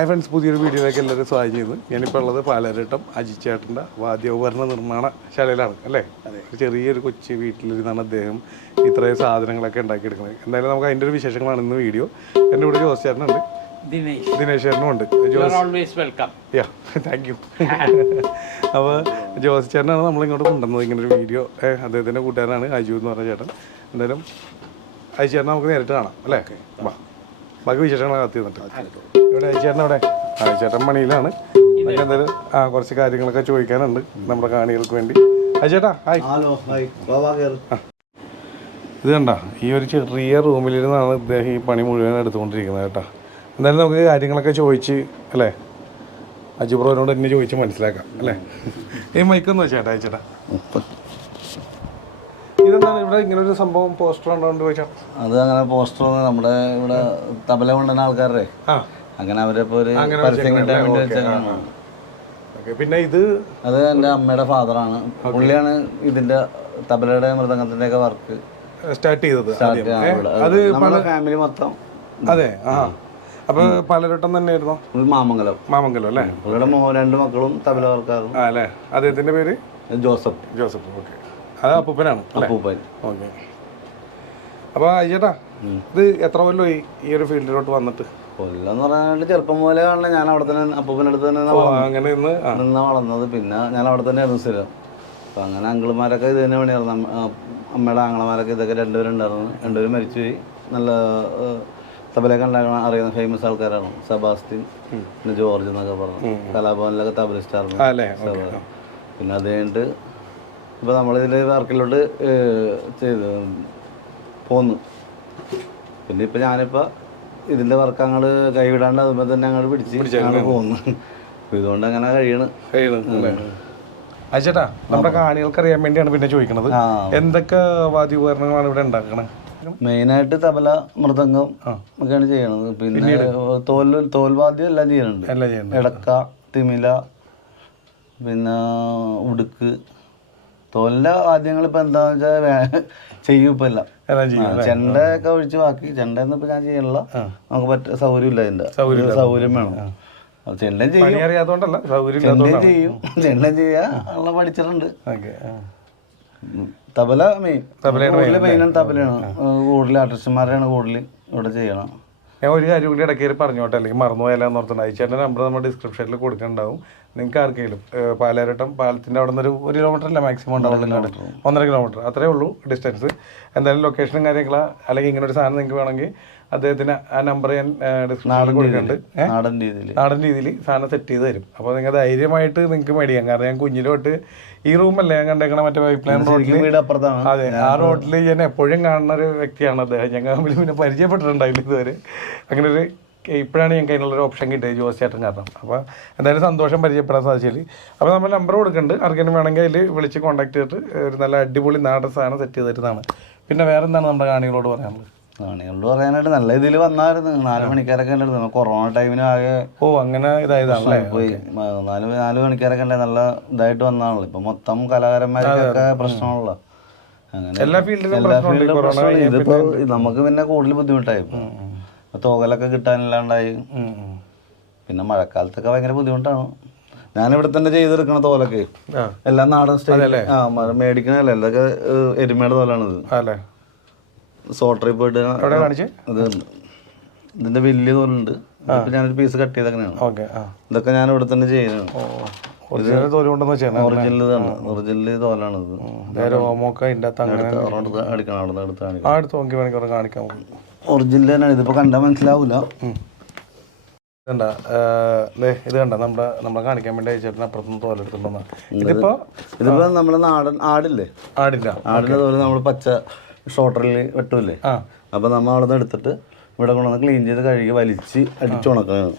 Hi friends, പുതിയൊരു വീഡിയോയിലേക്ക് എല്ലാവരും സ്വാഗതം ചെയ്യുന്നു. ഞാനിപ്പോൾ ഉള്ളത് പാലാരിവട്ടം അജിച്ചേട്ടൻ്റെ വാദ്യോപകരണ നിർമ്മാണ ശാലയിലാണ് അല്ലേ. ഒരു ചെറിയൊരു കൊച്ചു വീട്ടിലിരുന്നാണ് അദ്ദേഹം ഇത്രയും സാധനങ്ങളൊക്കെ ഉണ്ടാക്കിയെടുക്കുന്നത്. എന്തായാലും നമുക്ക് അതിൻ്റെ ഒരു വിശേഷങ്ങളാണ് ഇന്ന് വീഡിയോ. എൻ്റെ കൂടെ ജോസ് ചേട്ടനുണ്ട്, ദിനേശ് ചേട്ടനും ഉണ്ട്. Thank you. അപ്പോൾ ജോസ് ചേട്ടനാണ് നമ്മളിങ്ങോട്ട് കൊണ്ടുവന്നത് ഇങ്ങനൊരു വീഡിയോ. അദ്ദേഹത്തിൻ്റെ കൂട്ടുകാരനാണ് അജു എന്ന് പറഞ്ഞ ചേട്ടൻ. എന്തായാലും അജു ചേട്ടനെ നമുക്ക് നേരിട്ട് കാണാം അല്ലേ. ബാക്കി വിശേഷങ്ങളൊക്കെ കത്തി തന്നിട്ട് ഇവിടെ അയച്ചേട്ടൻ അവിടെ അയച്ചേട്ടൻ പണിയിലാണ്. നമുക്ക് എന്തായാലും കുറച്ച് കാര്യങ്ങളൊക്കെ ചോദിക്കാനുണ്ട് നമ്മുടെ കാണികൾക്ക് വേണ്ടി. അയച്ചേട്ടാ ഹായ്. ഇത് കണ്ട ഈ ഒരു ചെറിയ റൂമിലിരുന്നാണ് ഇദ്ദേഹം ഈ പണി മുഴുവൻ എടുത്തുകൊണ്ടിരിക്കുന്നത് കേട്ടോ. എന്തായാലും നമുക്ക് കാര്യങ്ങളൊക്കെ ചോദിച്ച് അല്ലേ അജു ബ്രോനോട് തന്നെ ചോദിച്ച് മനസ്സിലാക്കാം അല്ലേ. ഈ മൈക്കൊന്ന് വെച്ചേട്ടാ അയച്ചേട്ടാ. ഇതെന്താണ് ഇവിടെ ഇങ്ങനെ ഒരു സംഭവം പോസ്റ്റർ ഉണ്ടോണ്ട് ചോദിച്ചാൽ? അത് അങ്ങനെ പോസ്റ്റർ നമ്മുടെ ഇവിടെ തബല കൊണ്ടുവന്ന ആൾക്കാരുടെ അങ്ങനെ അവരിപ്പോ ഒരു പരസ്യം കിട്ടാൻ വേണ്ടി വെച്ചേക്കാണ്. പിന്നെ ഇത് അത് എൻ്റെ അമ്മയുടെ ഫാദറാണ്. പുള്ളിയാണ് ഇതിന്റെ തബലയുടെ മൃദംഗത്തിന്റെ ഒക്കെ വർക്ക് സ്റ്റാർട്ട് ചെയ്തത്. നമ്മുടെ ഫാമിലി മൊത്തം. അതെ. അപ്പൊ പാലാരിവട്ടം തന്നെയായിരുന്നോ? മാമംഗലം അല്ലേ. പുള്ളിയുടെ 2 മക്കളും തബല വർക്കാറും. അല്ലേ. അദ്ദേഹത്തിന്റെ പേര് ജോസഫ്. ഓക്കെ. അത് അപ്പൂപ്പനാണ്. അപ്പൂപ്പൻ. ഓക്കെ. അപ്പൊ അയ്യേട്ടാ ഇത് എത്ര കൊല്ലമായി ഈ ഒരു ഫീൽഡിലോട്ട് വന്നിട്ട്? കൊല്ലം എന്ന് പറയാനായിട്ട് ചെറുപ്പം പോലെ കാണണേ. ഞാൻ അവിടെ തന്നെ അപ്പൂപ്പൻ്റെ അടുത്ത് തന്നെ നിന്ന് വളർന്നത്. പിന്നെ ഞാൻ അവിടെ തന്നെ ആയിരുന്നു സ്ഥിരം. അപ്പം അങ്ങനെ അങ്കിളുമാരൊക്കെ ഇത് തന്നെ പണിയായിരുന്നു. അമ്മയുടെ ആങ്ങളമാരൊക്കെ ഇതൊക്കെ 2 പേരുണ്ടായിരുന്നു. 2 പേരും മരിച്ചുപോയി. നല്ല തബലയൊക്കെ ഉണ്ടാക്കാൻ അറിയുന്ന ഫേമസ് ആൾക്കാരാണ്. സെബാസ്റ്റ്യൻ പിന്നെ ജോർജ് എന്നൊക്കെ പറഞ്ഞു. കലാഭവനിലൊക്കെ തബലിസ്റ്റായിരുന്നു. പിന്നെ അത് കഴിഞ്ഞിട്ട് ഇപ്പോൾ നമ്മളിതിൽ വർക്കിലോട്ട് ചെയ്ത് പോന്നു. പിന്നെ ഇപ്പം ഞാനിപ്പോൾ ഇതിൻ്റെ വർക്ക് അങ്ങോട്ട് കൈവിടാണ്ട് അതുമ്പോൾ തന്നെ അങ്ങോട്ട് പിടിച്ച് അങ്ങോട്ട് പോകുന്നു. ഇതുകൊണ്ട് അങ്ങനെ കഴിയണം. അയച്ചേട്ടാ നമ്മുടെ കാണികൾക്ക് അറിയാൻ വേണ്ടിയാണ് പിന്നെ ചോദിക്കണത്, എന്തൊക്കെ വാദ്യോപകരണങ്ങളാണ് ഇവിടെ ഉണ്ടാക്കണത്? മെയിനായിട്ട് തബല, മൃദംഗം ഒക്കെയാണ് ചെയ്യണത്. പിന്നെ തോൽവാദ്യം എല്ലാം ചെയ്യുന്നുണ്ട്. എടക്ക, തിമില, പിന്നെ ഉടുക്ക്. തോലിൻ്റെ വാദ്യങ്ങൾ ഇപ്പം എന്താണെന്ന് വെച്ചാൽ ചെയ്യും ഇപ്പം എല്ലാം. ചെണ്ട ഒക്കെ ഒഴിച്ച് ബാക്കി ചെണ്ട എന്നിപ്പോൾ ഞാൻ ചെയ്യണില്ല. നമുക്ക് സൗകര്യമില്ല. അതിൻ്റെ സൗകര്യം വേണം. ചെണ്ടയും ചെയ്യും, ചെണ്ടയും ചെയ്യാ ഉള്ള പഠിച്ചിട്ടുണ്ട്. തബല മെയിനാണ്. തബലയാണ് കൂടുതൽ ആർട്ടിസ്റ്റന്മാരെയാണ് കൂടുതൽ ഇവിടെ ചെയ്യണം. ഞാൻ ഒരു കാര്യം കൂടി ഇടയ്ക്ക് പറഞ്ഞോട്ടെ, അല്ലെങ്കിൽ മറന്നുപോയാലെന്ന് ഓർത്തുണ്ട്. അയച്ചേട്ടൻ്റെ നമ്പർ നമ്മുടെ ഡിസ്ക്രിപ്ഷനിൽ കൊടുക്കുന്നുണ്ടാവും. നിങ്ങൾക്ക് ആർക്കെങ്കിലും പാലാരിവട്ടം പാലത്തിൻ്റെ അവിടെ നിന്ന് ഒരു കിലോമീറ്റർ അല്ല മാക്സിമം ഉണ്ടാവുള്ളൂ, 1.5 കിലോമീറ്റർ അത്രേ ഉള്ളൂ ഡിസ്റ്റൻസ്. എന്തായാലും ലൊക്കേഷനും കാര്യങ്ങളോ അല്ലെങ്കിൽ ഇങ്ങനെ ഒരു സാധനം നിങ്ങൾക്ക് വേണമെങ്കിൽ അദ്ദേഹത്തിന് ആ നമ്പർ ഞാൻ ഡിസ്ക്രിപ്ഷനിൽ കൊടുക്കുന്നുണ്ട്. നാടൻ രീതിയിൽ സാധനം സെറ്റ് ചെയ്ത് തരും. അപ്പോൾ നിങ്ങൾ ധൈര്യമായിട്ട് നിങ്ങൾക്ക് മേടിക്കാം. കാരണം ഞാൻ കുഞ്ഞിലോട്ട് ഈ റൂമല്ലേ ഞാൻ കണ്ടേക്കണ മറ്റേ പൈപ്പ് ലൈൻ റോഡിൽ. അതെ, ആ റോഡിൽ ഞാൻ എപ്പോഴും കാണുന്ന ഒരു വ്യക്തിയാണ് അദ്ദേഹം. ഞങ്ങൾ തമ്മിൽ പിന്നെ പരിചയപ്പെട്ടിട്ടുണ്ടായില്ല ഇതുവരെ. അങ്ങനെ ഒരു ഇപ്പോഴാണ് ഞങ്ങൾക്ക് അതിനുള്ളൊരു ഓപ്ഷൻ കിട്ടിയത് ജോസ് ചേട്ടൻ കാരണം. അപ്പോൾ എന്തായാലും സന്തോഷം പരിചയപ്പെടാൻ സാധിച്ചാൽ. അപ്പോൾ നമ്മൾ നമ്പർ കൊടുക്കുന്നുണ്ട്. ആർക്കെങ്കിലും വേണമെങ്കിൽ അതിൽ വിളിച്ച് കോൺടാക്ട് ചെയ്തിട്ട് ഒരു നല്ല അടിപൊളി നാടൻ സാധനം സെറ്റ് ചെയ്ത് തരുന്നതാണ്. പിന്നെ വേറെ എന്താണ് നമ്മുടെ കാണികളോട് പറയാനുള്ളത്? കാണികളോട് പറയാനായിട്ട് നല്ല ഇതിൽ വന്നായിരുന്നു. 4 മണിക്കാരൊക്കെ ഉണ്ടായിരുന്നു. കൊറോണ ടൈമിന് ആകെ അങ്ങനെ ഇതായതാണ് പോയി. 4 മണിക്കാരൊക്കെ ഉണ്ടായി. നല്ല ഇതായിട്ട് വന്നാണല്ലോ. ഇപ്പം മൊത്തം കലാകാരന്മാർക്കൊക്കെ പ്രശ്നമുള്ള എല്ലാ ഫീൽഡിലും. ഇതിപ്പോ നമുക്ക് പിന്നെ കൂടുതൽ ബുദ്ധിമുട്ടായി. തോകലൊക്കെ കിട്ടാനില്ലാണ്ടായി. പിന്നെ മഴക്കാലത്തൊക്കെ ഭയങ്കര ബുദ്ധിമുട്ടാണ്. ഞാനിവിടെ തന്നെ ചെയ്തെടുക്കണ തോലൊക്കെ എല്ലാം നാടൻ സ്റ്റൈൽ മേടിക്കണല്ലേ. ഇതൊക്കെ എരുമയുടെ തോലാണിത്. സോട്ടറിൽ പോയിട്ട് അത് ഇതിന്റെ വലിയ തോലുണ്ട്. ഇപ്പൊ ഞാനൊരു പീസ് കട്ട് ചെയ്തങ്ങനെയാണ്. ഇതൊക്കെ ഞാൻ ഇവിടെ തന്നെ ചെയ്യുന്നതാണ്. ഒറിജിനൽ തോലാണിത്. ഒറിജിനൽ തന്നെയാണ്. ഇതിപ്പോ കണ്ടാ മനസ്സിലാവൂല. ഇത് കണ്ട നമ്മളെ കാണിക്കാൻ വേണ്ടി അയച്ചേട്ടൻ അപ്പുറത്തുനിന്ന് തോലെടുത്തിട്ടുണ്ടെന്നാ. ഇതിപ്പോ നമ്മളെ നാടൻ ആടിന്റെ തോല് നമ്മള് പച്ച ഷോട്ടറിൽ വെട്ടൂല്ലേ. അപ്പൊ നമ്മൾ അവിടെ നിന്ന് എടുത്തിട്ട് ഇവിടെ കൊണ്ടുവന്ന് ക്ലീൻ ചെയ്ത് കഴുകി വലിച്ച് അടിച്ചുണക്കണം.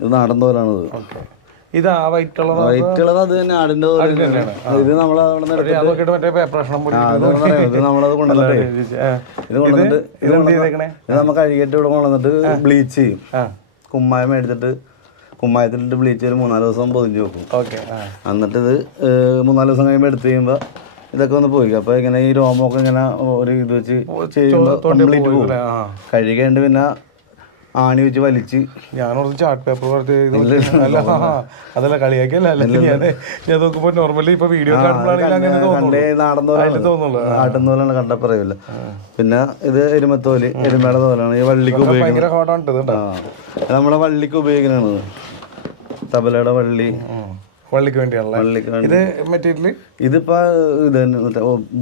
ഇത് നാടൻ തോലാണിത്. ഇത് വൈറ്റുള്ളത് അത് തന്നെ ആടിന്റെ തോല്. ഇത് നമ്മളത് നമ്മളത് കൊണ്ടുവന്നിട്ട് ഇത് നമ്മൾ കഴുകിയിട്ട് ഇവിടെ കൊണ്ടുവന്നിട്ട് ബ്ലീച്ച് ചെയ്യും. കുമ്മായം മേടിച്ചിട്ട് കുമ്മായത്തിലിട്ട് ബ്ലീച്ച് ചെയ്ത് 3-4 ദിവസം പൊതിഞ്ഞ് വെക്കും. എന്നിട്ട് ഇത് 3-4 ദിവസം കഴിയുമ്പോൾ എടുത്ത് കഴിയുമ്പോൾ ഇതൊക്കെ ഒന്ന് പോയി. അപ്പോൾ ഇങ്ങനെ ഈ രോമമൊക്കെ ഇങ്ങനെ ഒരു ഇത് വെച്ച് ചെയ്യുമ്പോൾ കംപ്ലീറ്റ് പോകും. കഴുകേണ്ട പിന്നെ ആണി വെച്ച് വലിച്ച് ഞാനോർത്ത് ചാർട്ട് പേപ്പർ പോലത്തെ അല്ല അതല്ല കളിയാക്കിയല്ല ഞാൻ നോക്കുമ്പോ നോർമലി ഇപ്പൊ വീഡിയോ കാണുമ്പോഴാണെങ്കിൽ അങ്ങനെ തോന്നുള്ളൂ ആട്ടുന്നോലാണ് കണ്ടപ്പറയില്ല. പിന്നെ ഇത് എരുമത്തോല്, എരുമയുടെ തോലാണ് ഈ വള്ളിക്ക് ഉപയോഗിക്കുന്നത്. നമ്മളെ വള്ളിക്ക് ഉപയോഗിക്കുന്നതാണ് തബലയുടെ വള്ളി, വള്ളിക്ക് വേണ്ടിയാണല്ലോ. ഇത് മെറ്റീരിയൽ ഇതിപ്പോ ഇത്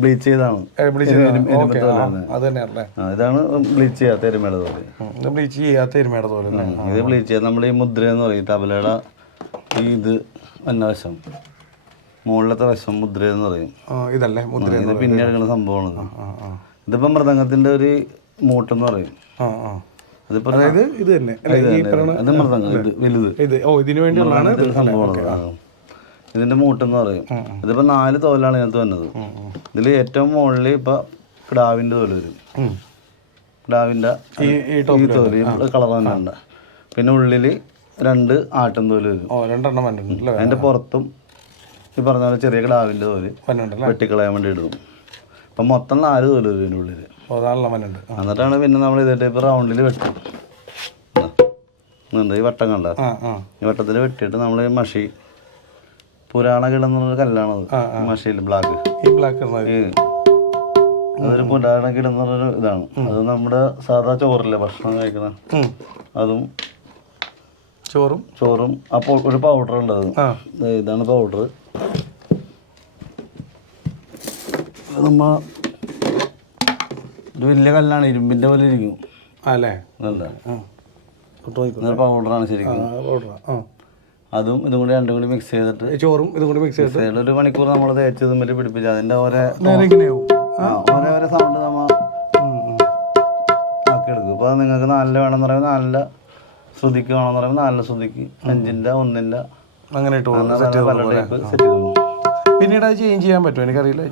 ബ്ലീച്ച് ചെയ്താണ്, ഇതാണ് ബ്ലീച്ച് ചെയ്യാത്ത എരുമയുടെ തോല്. ബ്ലീച്ച് ചെയ്യാത്ത എരുമയുടെ തോല് ഇത് ബ്ലീച്ച് ചെയ്യാത്ത നമ്മൾ ഈ മുദ്ര എന്ന് പറയും തബലയുടെ ഈ ഇത് വശം മുകളിലത്തെ വശം മുദ്ര എന്ന് പറയും. ഇതല്ലേ മുദ്ര, ഇത് പിന്നെ എടുക്കുന്ന സംഭവമാണ്. ഇതിപ്പോ മൃദംഗത്തിന്റെ ഒരു മൂട്ടെന്ന് പറയും. അതിപ്പോ ഇത് തന്നെ അത് മൃദംഗം, ഇത് വലുത് ഇതിനു വേണ്ടിയുള്ളതാണ് സംഭവമാണ്. ഇതിന്റെ മൂട്ടെന്ന് പറയും. ഇതിപ്പോ 4 തോലാണ് ഇതിനകത്ത് വന്നത്. ഇതിൽ ഏറ്റവും മുകളിൽ ഇപ്പൊ കിടാവിന്റെ തോല് വരും. കിടാവിന്റെ ഈ തോല് കളർ തന്നെ ഉണ്ട്. പിന്നെ ഉള്ളില് 2 ആട്ടും തോല് വരും. അതിന്റെ പുറത്തും ഈ പറഞ്ഞ പോലെ ചെറിയ കിടാവിന്റെ തോല് വെട്ടിക്കളയാൻ വേണ്ടി ഇടും. അപ്പൊ മൊത്തം 4 തോല് വരും ഇതിന്റെ ഉള്ളില്. എന്നിട്ടാണ് പിന്നെ നമ്മൾ ഇതേ ടൈപ്പ് റൗണ്ടിൽ വെട്ടും. ഈ വട്ടം കണ്ട ഈ വട്ടത്തിൽ വെട്ടിയിട്ട് നമ്മൾ മഷി പുരാണ കിടന്നൊരു കല്ലാണത്, മഷയിൽ ബ്ലാക്ക്, അതൊരു പുരാണ കിടന്നൊരു ഇതാണ്. അത് നമ്മുടെ സാധാ ചോറില്ലേ ഭക്ഷണം കഴിക്കുന്ന അതും ചോറും അപ്പോൾ ഒരു പൗഡർ ഉണ്ട്. അത് ഇതാണ് പൗഡർ. നമ്മ ഒരു വലിയ കല്ലാണ്, ഇരുമ്പിന്റെ പോലെ ഇരിക്കും അല്ലേ, പൗഡറാണ് ശരിക്കും. അതും ഇതും കൂടി രണ്ടും കൂടി മിക്സ് ചെയ്തിട്ട് ചോറും ഇതും കൂടി മിക്സ് ചെയ്തിട്ട് 1 മണിക്കൂർ നമ്മൾ തേച്ച് തുമ്മല് പിടിപ്പിച്ച് അതിന്റെ ഓരോ സൗണ്ട് നമ്മൾ ആക്കിയെടുക്കും. ഇപ്പൊ നിങ്ങൾക്ക് 4 വേണമെന്ന് പറയുമ്പോൾ 4 ശ്രുതിക്ക് വേണമെന്ന് പറയുമ്പോൾ 4 ശ്രുതിക്ക്, 5ന്റെ 1ന്റെ അങ്ങനെ സെറ്റ് ചെയ്തു. പിന്നീട് അത് ചേഞ്ച് ചെയ്യാൻ പറ്റും, എനിക്കറിയില്ല.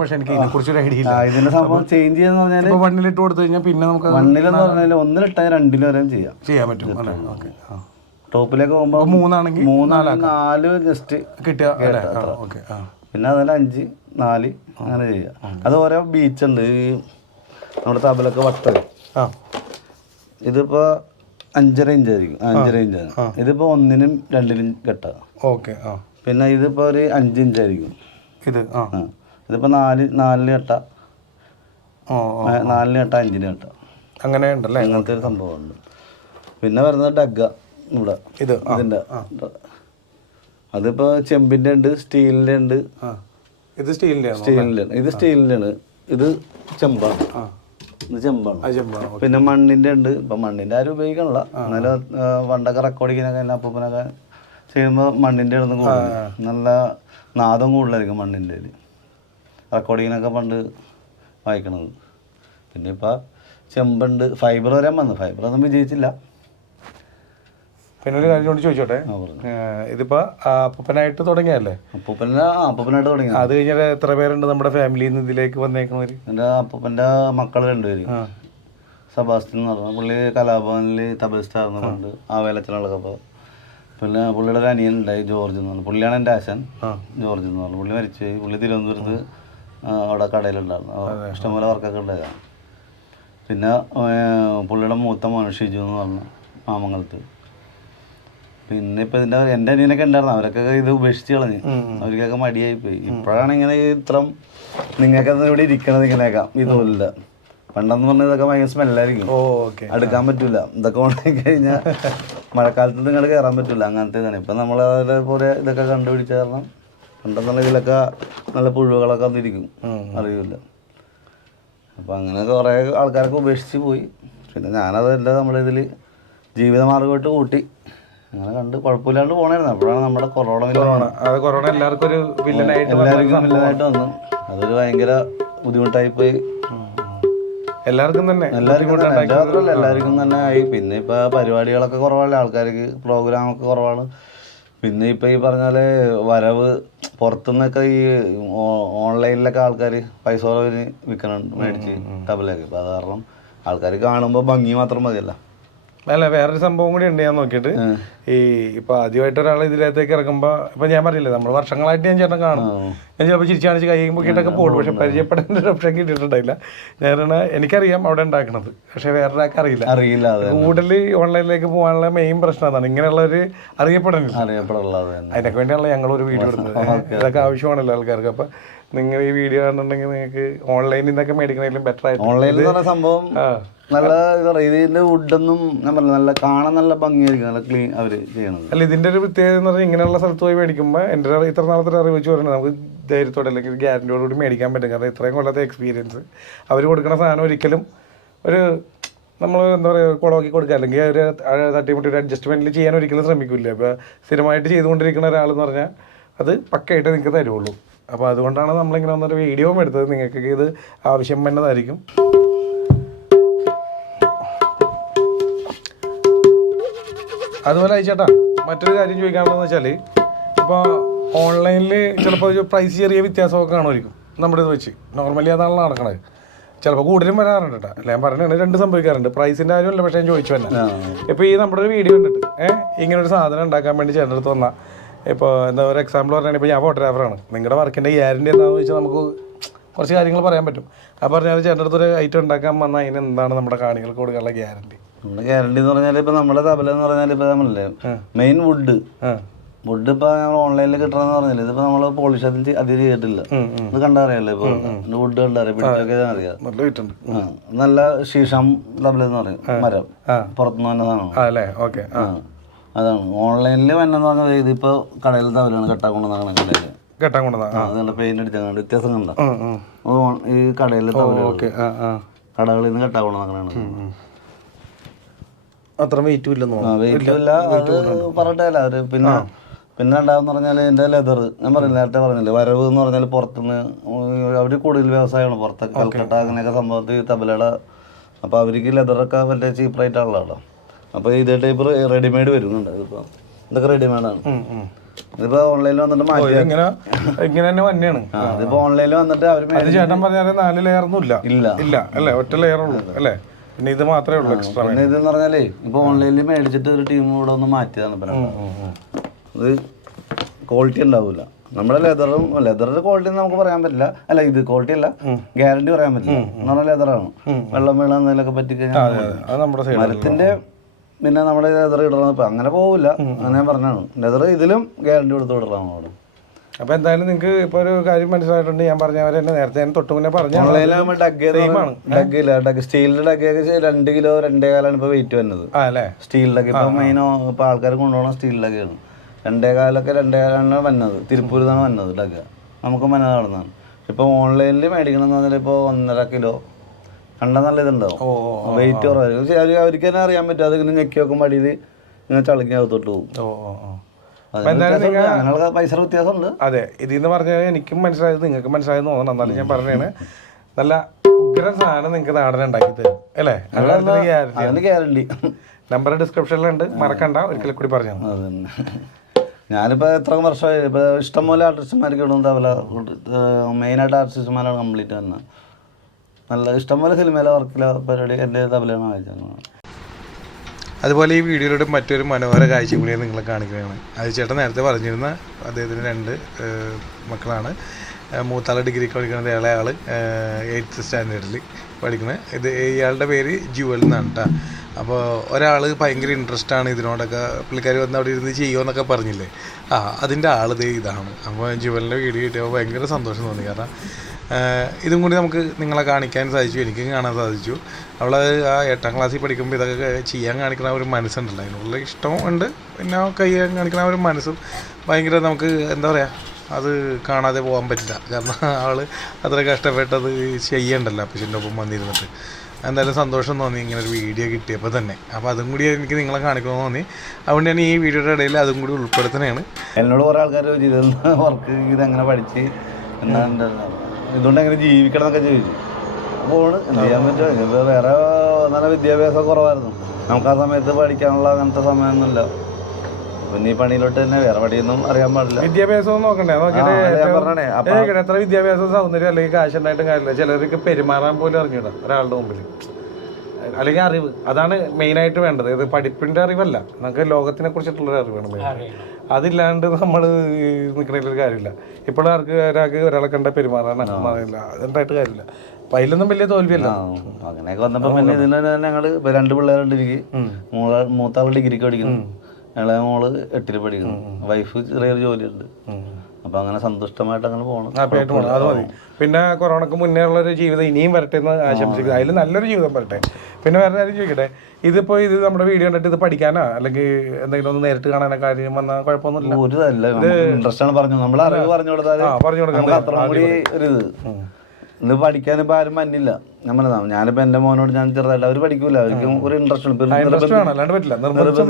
പക്ഷെ എനിക്ക് ഇതിനെ കുറിച്ചൊരു ഐഡിയ ഇല്ല. ഇതിന്റെ സംഭവം ചേഞ്ച് ചെയ്യാന്ന് പറഞ്ഞാൽ മണ്ണിലിട്ട് കൊടുത്തു കഴിഞ്ഞാൽ പിന്നെ നമുക്ക് മണ്ണിലെന്ന് പറഞ്ഞാൽ 1-ൽ ഇട്ടാൽ 2-ൽ വരെയും ചെയ്യാൻ പറ്റും. ടോപ്പിലേക്ക് പോകുമ്പോൾ 3-4 ജസ്റ്റ് കിട്ടിയ. പിന്നെ അതിൽ 5, 4 അങ്ങനെ ചെയ്യാം. അത് ഓരോ ബീച്ച് ഉണ്ട് നമ്മുടെ തബലൊക്കെ വട്ടം. ഇതിപ്പോ 5.5 ഇഞ്ചായിരിക്കും, 5.5 ഇഞ്ചാണ്. ഇതിപ്പോ 1-നും 2-നും കെട്ടാം. പിന്നെ ഇതിപ്പോ ഒരു 5 ഇഞ്ചായിരിക്കും. ഇതിപ്പോ 4-ന് കെട്ടാം, 4-ന് കെട്ടാം, 5-ന് കെട്ടാം. അങ്ങനെ ഉണ്ടല്ലേ, അങ്ങനത്തെ ഒരു സംഭവമുണ്ട്. പിന്നെ വരുന്നത് ഡഗ്ഗ. ഇവിടെ ഇതിന്റെ അതിപ്പോ ചെമ്പിന്റെ ഉണ്ട്, സ്റ്റീലിന്റെ ഉണ്ട്. ഇത് സ്റ്റീലിന്റെ ഇത് സ്റ്റീലിന്റെ ആണ്. ഇത് ചെമ്പാണ്, ഇത് ചെമ്പാണ്. പിന്നെ മണ്ണിന്റെ ഉണ്ട്. ഇപ്പൊ മണ്ണിന്റെ ആരും ഉപയോഗിക്കണില്ല. എന്നാലും പണ്ടൊക്കെ റെക്കോർഡിങ്ങിനൊക്കെ അപ്പൂപ്പനൊക്കെ ചെയ്യുമ്പോൾ മണ്ണിന്റെ ഇടുന്ന് കൂടുതൽ നല്ല നാദം കൂടുതലായിരിക്കും മണ്ണിന്റെ റെക്കോർഡിങ്ങിനൊക്കെ പണ്ട് വായിക്കണത്. പിന്നെ ഇപ്പൊ ചെമ്പുണ്ട്, ഫൈബർ വരെ വന്നു. ഫൈബർ ഒന്നും വിജയിച്ചില്ല. പിന്നെ ഒരു കാര്യം കൊണ്ട് ചോദിച്ചോട്ടെ, ഇതിപ്പോ അപ്പൂപ്പനായിട്ട് തുടങ്ങിയല്ലേ? അപ്പൂപ്പനായിട്ട് തുടങ്ങി. അത് കഴിഞ്ഞാൽ എത്ര പേരുണ്ട് നമ്മുടെ ഫാമിലിയിൽ നിന്ന് ഇതിലേക്ക് വന്നേക്കുന്നവര്? എൻ്റെ അപ്പൂപ്പൻ്റെ മക്കൾ 2 പേര്. സെബാസ്റ്റ്യൻ എന്ന് പറഞ്ഞാൽ പുള്ളി കലാഭവനിൽ തബലിസ്റ്റായിരുന്നു പണ്ട്, ആ വേലച്ചനുള്ളപ്പോൾ. പിന്നെ പുള്ളിയുടെ ഒരു അനിയനുണ്ടായി, ജോർജ് എന്ന് പറഞ്ഞു. പുള്ളിയാണ് എൻ്റെ ആശാൻ, ജോർജ് എന്ന് പറഞ്ഞു. പുള്ളി മരിച്ചുപോയി. പുള്ളി തിരുവനന്തപുരത്ത് അവിടെ കടയിലുണ്ടായിരുന്നു, ഇഷ്ടംപോലെ വർക്കൊക്കെ ഉണ്ടായതാണ്. പിന്നെ പുള്ളിയുടെ മൂത്ത മോൻ ഷിജു എന്ന് പറഞ്ഞു, മാമംഗലത്ത്. പിന്നെ ഇപ്പം എൻ്റെ അനിയനൊക്കെ ഉണ്ടായിരുന്നു, അവരൊക്കെ ഇത് ഉപേക്ഷിച്ച് കളഞ്ഞ്. അവർക്കൊക്കെ മടിയായി പോയി. ഇപ്പോഴാണ് ഇങ്ങനെ ഇത്ര നിങ്ങൾക്കത് ഇവിടെ ഇരിക്കണത് ഇങ്ങനെയൊക്കെ ഇതുമില്ല. പണ്ടെന്ന് പറഞ്ഞാൽ ഇതൊക്കെ ഭയങ്കര സ്മെല്ലായിരിക്കും, അടുക്കാൻ പറ്റില്ല. ഇതൊക്കെ ഉണങ്ങി കഴിഞ്ഞാൽ മഴക്കാലത്ത് നിങ്ങൾ കയറാൻ പറ്റില്ല, അങ്ങനത്തെ ഇതാണ്. ഇപ്പം നമ്മൾ അതേപോലെ ഇതൊക്കെ കണ്ടുപിടിച്ച കാരണം പണ്ടെന്നുള്ള ഇതിലൊക്കെ നല്ല പുഴുകളൊക്കെ വന്നിരിക്കും, അറിയില്ല. അപ്പം അങ്ങനെ കുറേ ആൾക്കാരൊക്കെ ഉപേക്ഷിച്ച് പോയി. പിന്നെ ഞാനതല്ല നമ്മളിതിൽ ജീവിതമാർഗമായിട്ട് കൂട്ടി അങ്ങനെ കണ്ട് കുഴപ്പമില്ലാണ്ട് പോണായിരുന്നു. അപ്പോഴാണ് നമ്മുടെ കൊറോണ എല്ലാവർക്കും വില്ലനായിട്ട് വന്നു. അതൊരു ഭയങ്കര ബുദ്ധിമുട്ടായിപ്പോയി എല്ലാവർക്കും തന്നെ ആയി. പിന്നെ ഇപ്പൊ പരിപാടികളൊക്കെ കുറവല്ലേ, ആൾക്കാർക്ക് പ്രോഗ്രാമൊക്കെ കുറവാണ്. പിന്നെ ഇപ്പൊ ഈ പറഞ്ഞാല് വരവ് പുറത്തുനിന്നൊക്കെ ഈ ഓൺലൈനിലൊക്കെ ആൾക്കാർ പൈസ കുറവിന് വിൽക്കണുണ്ട് മേടിച്ച് തബലൊക്കെ. അപ്പൊ അത് കാരണം ആൾക്കാർ കാണുമ്പോൾ ഭംഗി മാത്രം മതിയല്ല. അല്ല വേറൊരു സംഭവം കൂടി ഉണ്ട് ഞാൻ നോക്കിയിട്ട്. ഈ ഇപ്പൊ ആദ്യമായിട്ട് ഒരാൾ ഇതിനകത്തേക്ക് ഇറങ്ങുമ്പോൾ ഇപ്പൊ ഞാൻ പറയില്ലേ, നമ്മൾ വർഷങ്ങളായിട്ട് ഞാൻ ചേട്ടൻ കാണും, ഞാൻ ചിലപ്പോൾ ചിരിച്ചു കാണിച്ച് കൈ പൊക്കിയിട്ടൊക്കെ പോകും, പക്ഷെ പരിചയപ്പെടേണ്ട ഒരു ഓപ്ഷൻ കിട്ടിയിട്ടുണ്ടായില്ല. ഞാൻ എനിക്കറിയാം അവിടെ ഉണ്ടാക്കണത്, പക്ഷെ വേറൊരാൾക്ക് അറിയില്ല. കൂടുതൽ ഓൺലൈനിലേക്ക് പോകാനുള്ള മെയിൻ പ്രശ്നം അതാണ്, ഇങ്ങനെയുള്ള ഒരു അറിയപ്പെടുന്നില്ല. അതിനൊക്കെ വേണ്ടിയാണല്ലോ ഞങ്ങളൊരു വീഡിയോ എടുക്കുന്നത്. ഇതൊക്കെ ആവശ്യമാണല്ലോ ആൾക്കാർക്ക്. അപ്പൊ നിങ്ങൾ ഈ വീഡിയോ കാണുന്നുണ്ടെങ്കിൽ നിങ്ങൾക്ക് ഓൺലൈനിൽ നിന്നൊക്കെ മേടിക്കണേലും ബെറ്റർ ആയിട്ട് ഓൺലൈനിൽ സംഭവം നല്ല ഇതിന്റെ വുഡൊന്നും ഞാൻ പറഞ്ഞു നല്ല കാണാൻ നല്ല ഭംഗിയായിരിക്കും, നല്ല ക്ലീൻ അവര് ചെയ്യണത്. അല്ല ഇതിന്റെ ഒരു പ്രത്യേകത എന്ന് പറഞ്ഞാൽ ഇങ്ങനെയുള്ള സ്ഥലത്ത് പോയി മേടിക്കുമ്പോൾ എൻ്റെ ഇത്ര നാളത്തെ അറിവ് വെച്ച് പറഞ്ഞാൽ നമുക്ക് ധൈര്യത്തോടെ അല്ലെങ്കിൽ ഗ്യാരണ്ടിയോടുകൂടി മേടിക്കാൻ പറ്റും. കാരണം ഇത്രയും കൊല്ലത്തെ എക്സ്പീരിയൻസ് അവർ കൊടുക്കുന്ന സാധനം ഒരിക്കലും ഒരു നമ്മൾ എന്താ പറയുക കുളമാക്കി കൊടുക്കുക അല്ലെങ്കിൽ ഒരു തട്ടിമുട്ടി ഒരു അഡ്ജസ്റ്റ്മെന്റിൽ ചെയ്യാൻ ഒരിക്കലും ശ്രമിക്കില്ല. ഇപ്പോൾ സ്ഥിരമായിട്ട് ചെയ്തുകൊണ്ടിരിക്കുന്ന ഒരാളെന്ന് പറഞ്ഞാൽ അത് പക്കയായിട്ട് നിങ്ങൾക്ക് തരുള്ളൂ. അപ്പോൾ അതുകൊണ്ടാണ് നമ്മളിങ്ങനെ വന്നൊരു വീഡിയോ എടുത്തത്. നിങ്ങൾക്ക് ഇത് ആവശ്യം വന്നതായിരിക്കും. അതുപോലെ അയച്ചേട്ടാ മറ്റൊരു കാര്യം ചോദിക്കാനുള്ളതെന്ന് വെച്ചാൽ, ഇപ്പോൾ ഓൺലൈനിൽ ചിലപ്പോൾ ഒരു പ്രൈസ് ചെറിയ വ്യത്യാസമൊക്കെ കാണുമായിരിക്കും നമ്മുടെ ഇത് വെച്ച്. നോർമലി അതാണല്ലോ നടക്കണത്. ചിലപ്പോൾ കൂടുതലും വരാറുണ്ട് കേട്ടോ. അല്ല ഞാൻ പറഞ്ഞാണ് രണ്ട് സംഭവിക്കാറുണ്ട്. പ്രൈസിൻ്റെ കാര്യമല്ല, പക്ഷേ ഞാൻ ചോദിച്ചു തന്നെ. ഇപ്പോൾ ഈ നമ്മുടെ ഒരു വീഡിയോ കണ്ടിട്ട് ഇങ്ങനെ ഒരു സാധനം ഉണ്ടാക്കാൻ വേണ്ടി ചേട്ടൻ്റെ അടുത്ത് വന്നാൽ, ഇപ്പോൾ എന്താ ഒരു എക്സാമ്പിൾ പറഞ്ഞാൽ, ഇപ്പോൾ ഞാൻ ഫോട്ടോഗ്രാഫറാണ്, നിങ്ങളുടെ വർക്കിൻ്റെ ഗ്യാരണ്ടി എന്താണെന്ന് വെച്ചാൽ നമുക്ക് കുറച്ച് കാര്യങ്ങൾ പറയാൻ പറ്റും. അപ്പോൾ പറഞ്ഞാൽ ചേട്ടൻ്റെ അടുത്തൊരു ഐറ്റം ഉണ്ടാക്കാൻ വന്നാൽ അതിന് എന്താണ് നമ്മുടെ കാണികൾക്ക് കൊടുക്കാനുള്ള ഗ്യാരണ്ടി? നമ്മുടെ ഗ്യാരണ്ടി എന്ന് പറഞ്ഞാൽ ഇപ്പൊ നമ്മുടെ തബല എന്ന് പറഞ്ഞാൽ ഇപ്പൊ നമ്മളല്ലേ മെയിൻ വുഡ് ഇപ്പൊ നമ്മൾ ഓൺലൈനിൽ കിട്ടണമെന്ന് പറഞ്ഞില്ല. ഇതിപ്പോ നമ്മള് പോളിഷ് അതിൽ ചെയ്തിട്ടില്ല. ഇത് കണ്ടറിയാലോ, ഇപ്പൊ വുഡ് കണ്ടറിയാം, പിടിച്ചൊക്കെ അറിയാം. നല്ല ശീഷം തബല എന്ന് പറയും, മരം പുറത്തുനിന്ന് തന്നെ സാധനമാണ്. അതാണ് ഓൺലൈനിൽ വന്നെന്ന് പറഞ്ഞാൽ ഇതിപ്പോ കടയിൽ തബലാണ് കെട്ടാൻ കൊണ്ടുവന്നാണ് കടയില് അതുകൊണ്ട് പെയിന്റ് അടിച്ചാൽ വ്യത്യാസം കണ്ട ഈ കടയിലെ തബല കടകളിൽ നിന്ന് കെട്ടാൻ കൊണ്ടുവന്നാണ്. അത്ര വെയിറ്റും ഇല്ലെന്നോ? വെയിറ്റും ഇല്ല, അത് പറഞ്ഞിട്ടല്ല അവര്. പിന്നെ ഉണ്ടാകുന്ന പറഞ്ഞാൽ എൻ്റെ ലെതർ ഞാൻ പറഞ്ഞില്ല, നേരത്തെ പറഞ്ഞില്ലേ, വരവ് എന്ന് പറഞ്ഞാൽ പുറത്തുനിന്ന് അവര് കൂടുതൽ വ്യവസായമാണ് പുറത്തൊക്കെ, കൽക്കട്ട അങ്ങനെയൊക്കെ സംഭവത്തിൽ തബലയുടെ. അപ്പോൾ അവർക്ക് ലെതറൊക്കെ വലിയ ചീപ്പ് റേറ്റ് ആണല്ലോ. അപ്പോൾ ഇതേ ടൈപ്പ് റെഡിമെയ്ഡ് വരുന്നുണ്ട്. ഇതിപ്പോൾ ഇതൊക്കെ റെഡിമെയ്ഡാണ്. ഇതിപ്പോ ഓൺലൈനിൽ വന്നിട്ട് മാറ്റി ഇങ്ങനെ തന്നെ തന്നെയാണ്. ഇതിപ്പോ ഓൺലൈനിൽ വന്നിട്ട് അവര് ചേട്ടൻ പറഞ്ഞാൽ 4 ലെയറൊന്നും ഇല്ല അല്ലേ, ഒറ്റ ലെയറുള്ളൂ അല്ലേ? പിന്നെ ഇത് മാത്രമേ ഉള്ളൂ എക്സ്ട്രാ. പിന്നെ ഇതെന്ന് പറഞ്ഞാലേ ഇപ്പൊ ഓൺലൈനിൽ മേടിച്ചിട്ട് ഒരു ടീം കൂടെ ഒന്ന് മാറ്റിയതാണ്. ഇത് ക്വാളിറ്റി ഉണ്ടാവില്ല. നമ്മുടെ ലെതറിന്റെ ക്വാളിറ്റി നമുക്ക് പറയാൻ പറ്റില്ല. അല്ല ഇത് ക്വാളിറ്റി അല്ല, ഗ്യാരണ്ടി പറയാൻ പറ്റില്ല. എന്ന് പറഞ്ഞാൽ ലെതറാണ്. വെള്ളം എന്തെങ്കിലുമൊക്കെ പറ്റിക്കഴിഞ്ഞാൽ മരത്തിന്റെ പിന്നെ നമ്മുടെ ലെതർ ഇടണം. ഇപ്പൊ അങ്ങനെ പോവില്ല, അങ്ങനെ പറഞ്ഞാണ്. ലെതർ ഇതിലും ഗ്യാരണ്ടി കൊടുത്ത് വിടണം അവിടെ. അപ്പൊ എന്തായാലും നിങ്ങൾക്ക് ഇപ്പൊ ഒരു കാര്യം മനസ്സിലായിട്ടുണ്ട്. ഞാൻ പറഞ്ഞവരെ തന്നെ നേരത്തെ ഞാൻ തൊട്ട് മുന്നേ പറഞ്ഞു, സ്റ്റീലിന്റെ ഡഗ്ഗൊക്കെ 2 കിലോ 2.25 ഇപ്പൊ വെയിറ്റ് വരുന്നത്. സ്റ്റീൽ ഡഗ് ഇപ്പൊ മെയിൻ ഇപ്പൊ ആൾക്കാർ കൊണ്ടുപോകണം സ്റ്റീൽ ഡഗ്ഗാണ്. 2.25 വന്നത് തിരുപ്പൂരിൽ നിന്നാണ് വന്നത് ഡഗ്ഗ. നമുക്ക് മന നടന്നതാണ്. ഇപ്പൊ ഓൺലൈനിൽ മേടിക്കണമെന്ന് പറഞ്ഞാൽ ഇപ്പൊ 1.5 കിലോ കണ്ടാൽ നല്ല ഇതുണ്ടാവും, വെയിറ്റ് കുറവായിരിക്കും. അവർക്ക് തന്നെ അറിയാൻ പറ്റും. അതിങ്ങനെ ഞെക്കി വെക്കുമ്പോൾ അടിയിൽ ഇങ്ങനെ ചളിക്കകത്തോട്ട് പോകും. പൈസ വ്യത്യാസമുണ്ട്. അതെ, ഇതിന്ന് പറഞ്ഞാൽ എനിക്കും മനസ്സിലായത് നിങ്ങൾക്ക് മനസ്സിലായെന്ന് തോന്നണം. എന്നാലും ഞാൻ പറഞ്ഞാണ്, നല്ല ഉഗ്ര സാധനം നിങ്ങൾക്ക് നാടൻ ഉണ്ടാക്കി തരും അല്ലേ? ഗ്യാരണ്ടി. നമ്പർ ഡിസ്ക്രിപ്ഷനിലുണ്ട്, മറക്കണ്ട. ഒരിക്കലും കൂടി പറഞ്ഞു. ഞാനിപ്പോൾ എത്ര വർഷമായി ഇപ്പോൾ ഇഷ്ടംപോലെ ആർട്ടിസ്റ്റന്മാർക്ക് ഇടും തബല. മെയിനായിട്ട് ആർട്ടിസ്റ്റന്മാരാണ് കംപ്ലീറ്റ് തന്നെ. നല്ല ഇഷ്ടംപോലെ സിനിമയിലെ വർക്കിലെ പരിപാടി എൻ്റെ തബലയാണ് വായിച്ചത്. അതുപോലെ ഈ വീഡിയോയിലൂടെ മറ്റൊരു മനോഹര കാഴ്ച കൂടിയാണ് നിങ്ങളെ കാണിക്കുകയാണ്. അത് ചേട്ടൻ നേരത്തെ പറഞ്ഞിരുന്ന അദ്ദേഹത്തിന് 2 മക്കളാണ്. മൂത്താൾ ഡിഗ്രിക്ക് പഠിക്കുന്നത്, ഇളയാൾ 8th സ്റ്റാൻഡേർഡിൽ പഠിക്കുന്നത്. ഇയാളുടെ പേര് ജുവൽ എന്നാണ് കേട്ടോ. അപ്പോൾ ഒരാൾ ഭയങ്കര ഇൻട്രസ്റ്റാണ് ഇതിനോടൊക്കെ, പുള്ളിക്കാർ വന്ന് അവിടെ ഇരുന്ന് ചെയ്യുമെന്നൊക്കെ പറഞ്ഞില്ലേ, അതിൻ്റെ ആൾ ഇതാണ്. അപ്പോൾ ജുവലിൻ്റെ വീഡിയോ കിട്ടിയപ്പോൾ ഭയങ്കര സന്തോഷം തോന്നി. കാരണം ഇതും കൂടി നമുക്ക് നിങ്ങളെ കാണിക്കാൻ സാധിച്ചു, എനിക്കും കാണാൻ സാധിച്ചു. അവൾ ആ 8ാം ക്ലാസ്സിൽ പഠിക്കുമ്പോൾ ഇതൊക്കെ ചെയ്യാൻ കാണിക്കുന്ന ഒരു മനസ്സുണ്ടല്ലോ, അതിനുള്ള ഇഷ്ടവും ഉണ്ട്. പിന്നെ കയ്യാൻ കാണിക്കുന്ന ഒരു മനസ്സും ഭയങ്കര നമുക്ക് എന്താ പറയുക, അത് കാണാതെ പോകാൻ പറ്റില്ല. കാരണം അവൾ അത്ര കഷ്ടപ്പെട്ടത് ചെയ്യണ്ടല്ലോ അപ്പച്ചൻ്റെ ഒപ്പം വന്നിരുന്നിട്ട്. എന്തായാലും സന്തോഷം തോന്നി ഇങ്ങനെ ഒരു വീഡിയോ കിട്ടിയപ്പോൾ തന്നെ. അപ്പോൾ അതും കൂടി എനിക്ക് നിങ്ങളെ കാണിക്കണമെന്ന് തോന്നി. അതുകൊണ്ട് ഞാൻ ഈ വീഡിയോയുടെ ഇടയിൽ അതും കൂടി ഉൾപ്പെടുത്തുന്നതാണ്. എന്നോട് കുറേ ആൾക്കാർ വർക്ക് ഇതെങ്ങനെ പഠിച്ച് എന്നാ ഇതുകൊണ്ട് എങ്ങനെ ജീവിക്കണം എന്നൊക്കെ ചോദിച്ചു. അപ്പോൾ എന്ത് ചെയ്യാൻ പറ്റുമോ? ഇപ്പോൾ വേറെ നല്ല വിദ്യാഭ്യാസം കുറവായിരുന്നു നമുക്ക് ആ സമയത്ത്. പഠിക്കാനുള്ള അങ്ങനത്തെ സമയമൊന്നുമില്ല. പിന്നെ ഈ പണിയിലോട്ട് തന്നെ വേറെ പണിയൊന്നും അറിയാൻ പാടില്ല. വിദ്യാഭ്യാസം നോക്കണ്ടേ? നോക്കിയിട്ട് എത്ര വിദ്യാഭ്യാസം സൗന്ദര്യം അല്ലെങ്കിൽ കാശുണ്ടായിട്ടും കാര്യമില്ല. ചിലർക്ക് പെരുമാറാൻ പോലും അറിഞ്ഞൂടാ ഒരാളുടെ മുമ്പിൽ. അല്ലെങ്കിൽ അറിവ്, അതാണ് മെയിനായിട്ട് വേണ്ടത്. ഇത് പഠിപ്പിൻ്റെ അറിവല്ല, നമുക്ക് ലോകത്തിനെ കുറിച്ചിട്ടുള്ളൊരു അറിവാണ് മെയിൻ. അതില്ലാണ്ട് നമ്മൾ നിൽക്കണതിലൊരു കാര്യമില്ല. ഇപ്പോഴും ഒരാൾക്ക് ഒരാളെ കണ്ട പെരുമാറാൻ എന്തായിട്ട് കാര്യമില്ല. അപ്പം അതിലൊന്നും വലിയ തോൽവിയല്ല. അങ്ങനെയൊക്കെ വന്നപ്പോൾ പിന്നെ ഇതിന് ഞങ്ങൾ 2 പിള്ളേരുണ്ട് എനിക്ക്. മൂത്താൾ ഡിഗ്രിക്ക് പഠിക്കുന്നു, ഇളയ മോള് 8ൽ പഠിക്കുന്നു, വൈഫ് ചെറിയൊരു ജോലിയുണ്ട്. അപ്പൊ അങ്ങനെ സന്തുഷ്ടമായിട്ട് അങ്ങനെ പോകണം, ഹാപ്പിയായിട്ട് പോകണം, അത് മതി. പിന്നെ കൊറോണക്ക് മുന്നേ ഉള്ളൊരു ജീവിതം ഇനിയും വരട്ടെ എന്ന് ആശംസിക്കുന്നത്, അതിൽ നല്ലൊരു ജീവിതം വരട്ടെ. പിന്നെ വേറെ കാര്യം ചോദിക്കട്ടെ, ഇതിപ്പോൾ ഇത് നമ്മുടെ വീഡിയോ കണ്ടിട്ട് ഇത് പഠിക്കാനാ അല്ലെങ്കിൽ എന്തെങ്കിലും ഒന്ന് നേരിട്ട് കാണാനോ കാര്യം വന്നാൽ കുഴപ്പമൊന്നുമില്ല. ഒരു ഇൻട്രസ്റ്റ് ആണ് പറഞ്ഞു, നമ്മൾ അറിവ് പറഞ്ഞു കൊടുത്താൽ അത്ര കൂടി ഒരു ഇത് പഠിക്കാൻ ഇപ്പൊ ആരും മന്നില്ല. ഞാനിപ്പോ എന്റെ മോനോട് ഞാൻ ചെറുതായിട്ട് അവർ പഠിക്കൂല, അവർക്ക് ഒരു ഇൻട്രസ്റ്റ് ഉണ്ട്.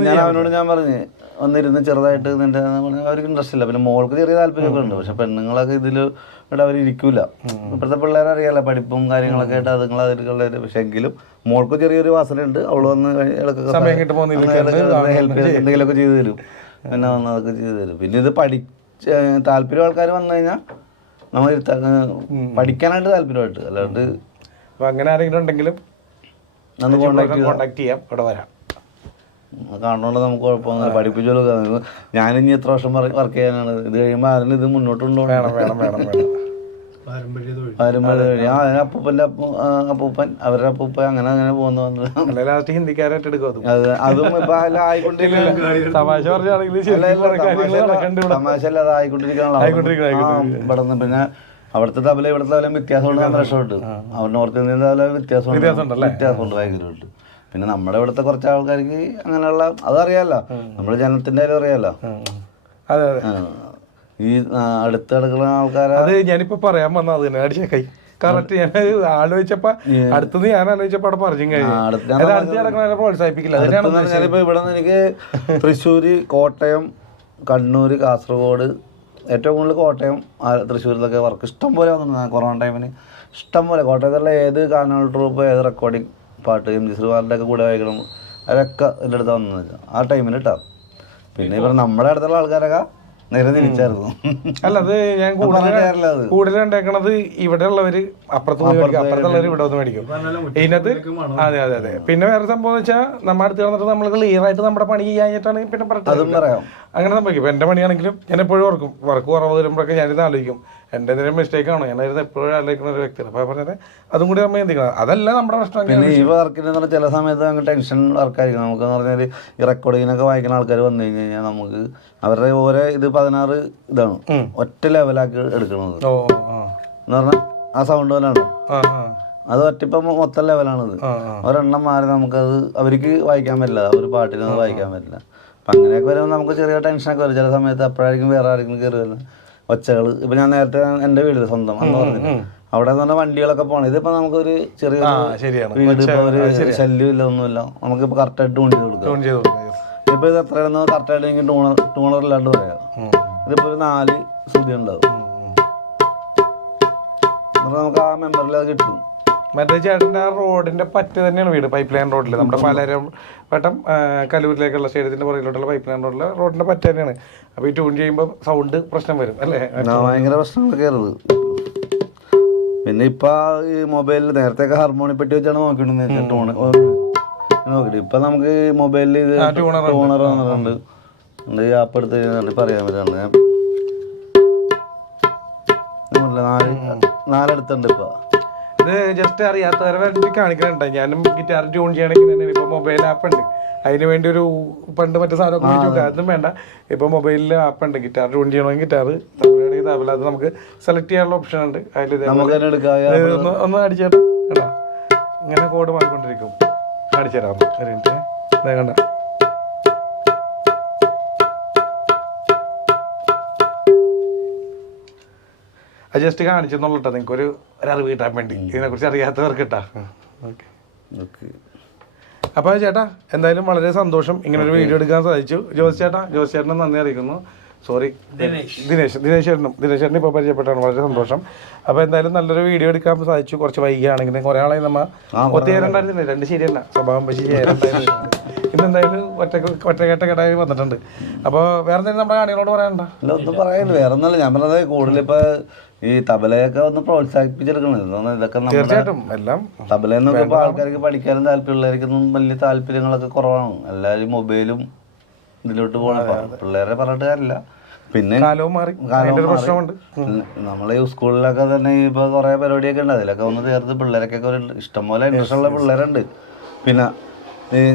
ഞാൻ അവനോട് ഞാൻ പറഞ്ഞു വന്നിരുന്ന് ചെറുതായിട്ട് നിന്റെ അവർക്ക് ഇൻട്രസ്റ്റ് ഇല്ല. പിന്നെ മോൾക്ക് ചെറിയ താല്പര്യമൊക്കെ ഉണ്ട്, പക്ഷെ പെണ്ണുങ്ങളൊക്കെ ഇതിൽ ഇവിടെ അവരിക്കൂല. ഇപ്പോഴത്തെ പിള്ളേരെ അറിയാലോ, പഠിപ്പും കാര്യങ്ങളൊക്കെ ആയിട്ട് അതുങ്ങൾ അതിലുള്ള. പക്ഷെ എങ്കിലും മോൾക്ക് ചെറിയൊരു വാസനയുണ്ട്, അവള് വന്ന് ഹെൽപ്പ് എന്തെങ്കിലുമൊക്കെ ചെയ്തു തരും, പിന്നെ വന്ന് അതൊക്കെ ചെയ്തു തരും. പിന്നെ ഇത് താല്പര്യം ആൾക്കാർ വന്നു കഴിഞ്ഞാൽ നമ്മൾ പഠിക്കാനായിട്ട് താല്പര്യമായിട്ട്, അല്ലാണ്ട് അങ്ങനെ ആരെങ്കിലും ഉണ്ടെങ്കിലും കോൺടാക്ട് ചെയ്യാം, ഇവിടെ വരാം. കാണുന്നോണ്ട് നമുക്ക് കുഴപ്പമൊന്നുമില്ല, പഠിപ്പിച്ചോളൂ. ഞാനിനി എത്ര വർഷം വർക്ക് ചെയ്യാനാണ്, ഇത് കഴിയുമ്പോൾ ആരെങ്കിലും ഇത് മുന്നോട്ട് കൊണ്ടുപോകണം. അപ്പൂപ്പൻ്റെ അപ്പൂപ്പൻ അവരുടെ അപ്പൂപ്പൻ അങ്ങനെ അങ്ങനെ പോകുന്നു. അതും ഇപ്പൊ ആയിക്കൊണ്ടിരിക്കണം, തമാശ അല്ലാതെ ആയിക്കൊണ്ടിരിക്കണം. പിന്നെ അവിടുത്തെ തബല ഇവിടുത്തെ തബല വ്യത്യാസമുണ്ട്, നല്ല രക്ഷമുണ്ട്. അവിടെ നോർത്തിൽ നിന്ന് തബല വ്യത്യാസമുണ്ട് ഭയങ്കരമായിട്ട്. പിന്നെ നമ്മുടെ ഇവിടുത്തെ കുറച്ച് ആൾക്കാർക്ക് അങ്ങനെയുള്ള അതറിയാലോ, നമ്മുടെ ജനത്തിന്റെ കാര്യം അറിയാലോ. ഈ അടുത്ത് കിടക്കുന്ന ആൾക്കാരെ അത് ഞാനിപ്പോ പറയാൻ വന്നത് അത് തന്നെ അടിച്ച കൈ കറക്റ്റ്. ഞാൻ ആലോചിച്ചപ്പോ അടുത്തത് ഞാൻ ആലോചിച്ചപ്പോ അവിടെ പറഞ്ഞു കഴിഞ്ഞു പ്രോത്സാഹിപ്പിക്കില്ല. ഞാനിപ്പോ ഇവിടെ നിന്ന് എനിക്ക് തൃശ്ശൂര്, കോട്ടയം, കണ്ണൂർ, കാസർഗോഡ്, ഏറ്റവും കൂടുതൽ കോട്ടയം, തൃശ്ശൂരിലൊക്കെ വർക്ക് ഇഷ്ടം പോലെ വന്നിട്ടുണ്ട്. കൊറോണ ടൈമിന് ഇഷ്ടം പോലെ കോട്ടയത്തുള്ള ഏത് ഗാനങ്ങൾ ട്രൂപ്പ്, ഏത് റെക്കോർഡിങ് പാട്ട്, എം ജി ശ്രീകുമാറിൻ്റെ ഒക്കെ കൂടെ വായിക്കണം, അതൊക്കെ എൻ്റെ അടുത്ത് വന്നത് ആ ടൈമിന് ഇട്ടാ. പിന്നെ ഇപ്പം നമ്മുടെ അടുത്തുള്ള ആൾക്കാരൊക്കെ നേരെ തിരിച്ചായിരുന്നു. അല്ല, അത് ഞാൻ കൂടുതൽ കണ്ടേക്കണത് ഇവിടെ ഉള്ളവര് അപ്പുറത്ത് പോയി മേടിക്കും, അപ്പുറത്തുള്ളവർ ഇവിടെ വന്ന് മേടിക്കും. ഇതിനകത്ത് അതെ അതെ അതെ. പിന്നെ വേറെ സംഭവം എന്ന് വെച്ചാൽ നമ്മുടെ അടുത്ത് വന്നിട്ട് നമ്മൾ ക്ലിയർ ആയിട്ട് നമ്മുടെ പണി ചെയ്യാഞ്ഞിട്ടാണ് പിന്നെ പറയാം. അങ്ങനെ സംഭവിക്കും. ഇപ്പം എൻ്റെ പണിയാണെങ്കിലും ഞാൻ എപ്പോഴും ഓർക്കും, വർക്ക് കുറവ് വരുമ്പോഴൊക്കെ ഞാനിത് ആലോചിക്കും, എൻ്റെ എന്തെങ്കിലും മിസ്റ്റേക്ക് ആണോ, ഞാനായിരുന്നു എപ്പോഴും ആലോചിക്കുന്ന ഒരു വ്യക്തിയാണ്. അപ്പോൾ പറഞ്ഞത് അതും കൂടി നമ്മൾ എന്തിക്കണം, അതല്ല നമ്മുടെ പ്രശ്നം. പിന്നെ ഈ വർക്കിന് പറഞ്ഞാൽ ചില സമയത്ത് നമുക്ക് ടെൻഷൻ വർക്കായിരിക്കും. നമുക്കെന്ന് പറഞ്ഞാൽ ഈ റെക്കോർഡിങ്ങിനൊക്കെ വായിക്കുന്ന ആൾക്കാർ വന്നു കഴിഞ്ഞ് കഴിഞ്ഞാൽ നമുക്ക് അവരുടെ ഓരോ ഇത് 16 ഇതാണ് ഒറ്റ ലെവലാക്കി എടുക്കണത് എന്ന് പറഞ്ഞാൽ ആ സൗണ്ട് പോലെയാണ്. അത് ഒറ്റപ്പം മൊത്തം ലെവലാണിത്. ഒരെണ്ണം മാറി നമുക്കത് അവർക്ക് വായിക്കാൻ പറ്റില്ല, ഒരു പാട്ടിനത് വായിക്കാൻ പറ്റില്ല. അപ്പം അങ്ങനെയൊക്കെ വരുമ്പോൾ നമുക്ക് ചെറിയ ടെൻഷനൊക്കെ വരും ചില സമയത്ത്. അപ്പോഴായിരിക്കും വേറെ ആരെങ്കിലും കയറി വരുന്നത് ഒച്ചകൾ. ഇപ്പം ഞാൻ നേരത്തെ എൻ്റെ വീട്ടിൽ സ്വന്തം എന്ന് പറഞ്ഞിട്ട് അവിടെ നിന്ന് പറഞ്ഞാൽ വണ്ടികളൊക്കെ പോകണം. ഇതിപ്പോൾ നമുക്കൊരു ചെറിയ വീട്, ഇപ്പോൾ ഒരു ശല്യം ഇല്ല, ഒന്നുമില്ല. നമുക്കിപ്പോൾ കറക്റ്റായിട്ട് ട്യൂൺ ചെയ്ത് കൊടുക്കാം. ഇതിപ്പോൾ ഇത് എത്രയാണെന്ന് കറക്റ്റായിട്ട് എനിക്ക് ട്യൂണറില്ലാണ്ട് പറയാം. ഇതിപ്പോൾ ഒരു 4 ശ്രുതി ഉണ്ടാവും, എന്നിട്ട് നമുക്ക് ആ മെമ്പറിൽ അത് കിട്ടും. മറ്റേ ചേട്ടൻ്റെ ആ റോഡിന്റെ പറ്റ് തന്നെയാണ് വീട്, പൈപ്പ് ലൈൻ റോഡിൽ, നമ്മുടെ പാലാരം വട്ടം കലൂരിലേക്കുള്ള സ്റ്റേഡിയത്തിന്റെ പുറകിലോട്ടുള്ള പൈപ്പ് ലൈൻ റോഡിലെ റോഡിന്റെ പറ്റ് തന്നെയാണ്. അപ്പോൾ ഈ ട്യൂൺ ചെയ്യുമ്പോൾ സൗണ്ട് പ്രശ്നം വരും അല്ലേ? ഭയങ്കര പ്രശ്നങ്ങളൊക്കെ ആയിരുന്നു. പിന്നെ ഇപ്പൊ ഈ മൊബൈലിൽ നേരത്തെയൊക്കെ ഹാർമോണി പെട്ടി വെച്ചാണ് നോക്കിയിട്ടുണ്ടെന്ന് ടൂണ് നോക്കിയിട്ട്. ഇപ്പൊ നമുക്ക് മൊബൈലിൽ ഇത് ടൂണർ വന്നിട്ടുണ്ട്, ഈ ആപ്പ് എടുത്ത് ഇപ്പം അറിയാൻ പറ്റുന്നുണ്ട്. 4 അടുത്തുണ്ട് ഇപ്പൊ. ഇത് ജസ്റ്റ് അറിയാത്തവരെ വേണ്ടി കാണിക്കാനുണ്ട്. ഞാനും ഗിറ്റാർ ട്യൂൺ ചെയ്യണമെങ്കിൽ തന്നെ ഇപ്പോൾ മൊബൈൽ ആപ്പ് ഉണ്ട്, അതിന് വേണ്ടി ഒരു പണ്ട് മറ്റു സാധനമൊക്കെ ഉപയോഗിച്ച് അതൊന്നും വേണ്ട. ഇപ്പോൾ മൊബൈലിൽ ആപ്പ് ഉണ്ട്, ഗിറ്റാർ ട്യൂൺ ചെയ്യണമെങ്കിൽ ഗിറ്റാർ, തമിഴാണെങ്കിൽ തമിഴ്, അത് നമുക്ക് സെലക്ട് ചെയ്യാനുള്ള ഓപ്ഷൻ ഉണ്ട്. അതിൽ ഒന്ന് അടിച്ചേട്ടാ കേട്ടാ, ഇങ്ങനെ കോഡ് മാറിക്കൊണ്ടിരിക്കും. അടിച്ചേരാം ഒരു മിനിറ്റ്, ഇതാ കണ്ട. അത് ജസ്റ്റ് കാണിച്ചെന്നുള്ളൂ കേട്ടോ, നിങ്ങൾക്ക് ഒരു അറിവ് കിട്ടാൻ വേണ്ടി, ഇതിനെക്കുറിച്ച് അറിയാത്തവർക്ക് കേട്ടാ. ഓക്കെ. അപ്പോൾ ചേട്ടാ എന്തായാലും വളരെ സന്തോഷം ഇങ്ങനെ ഒരു വീഡിയോ എടുക്കാൻ സാധിച്ചു. ജോസ് ചേട്ടനും നന്ദി അറിയിക്കുന്നു. സോറി, ദിനേശ് ചേട്ടനും ഇപ്പോൾ പരിചയപ്പെട്ടാണ്, വളരെ സന്തോഷം. അപ്പോൾ എന്തായാലും നല്ലൊരു വീഡിയോ എടുക്കാൻ സാധിച്ചു. കുറച്ച് വൈകിയാണെങ്കിൽ കുറേ ആളെ നമ്മൾ ഒത്തേരണ്ടായിരുന്നില്ല, 2 ശരിയല്ല, സ്വഭാവം ശരിയായിരുന്നു. ഇന്നെന്തായാലും ഒറ്റക്കെട്ടായി വന്നിട്ടുണ്ട്. അപ്പോൾ വേറെ എന്തെങ്കിലും നമ്മുടെ കാണികളോട് പറയാനുണ്ടോ? ഒന്നും പറയാനില്ല, വേറെ ഒന്നുമല്ല. ഞാൻ പറഞ്ഞത് കൂടുതലിപ്പോൾ ഈ തബലയൊക്കെ ഒന്ന് പ്രോത്സാഹിപ്പിച്ചെടുക്കണം. ഇതൊക്കെ നമ്മുടെ തീർച്ചയായിട്ടും എല്ലാം തബലയെന്നൊക്കെ ഇപ്പോൾ ആൾക്കാർക്ക് പഠിക്കാനും താല്പര്യമുള്ളവർക്കൊന്നും വലിയ താല്പര്യങ്ങളൊക്കെ കുറവാണ്. എല്ലാവരും മൊബൈലും ഇതിലോട്ട് പോകണം. പിള്ളേരെ പറഞ്ഞിട്ട് കാര്യമില്ല. പിന്നെ കാലവും മാറി, അതിന്റെ ഒരു പ്രശ്നമുണ്ട്. നമ്മളെ ഈ സ്കൂളിലൊക്കെ തന്നെ ഇപ്പോൾ കുറേ പരിപാടിയൊക്കെ ഉണ്ട്. അതിലൊക്കെ ഒന്ന് ചേർത്ത് പിള്ളേരൊക്കെ ഒരു ഇഷ്ടംപോലെ ഇൻട്രസ്റ്റ് ഉള്ള പിള്ളേരുണ്ട്. പിന്നെ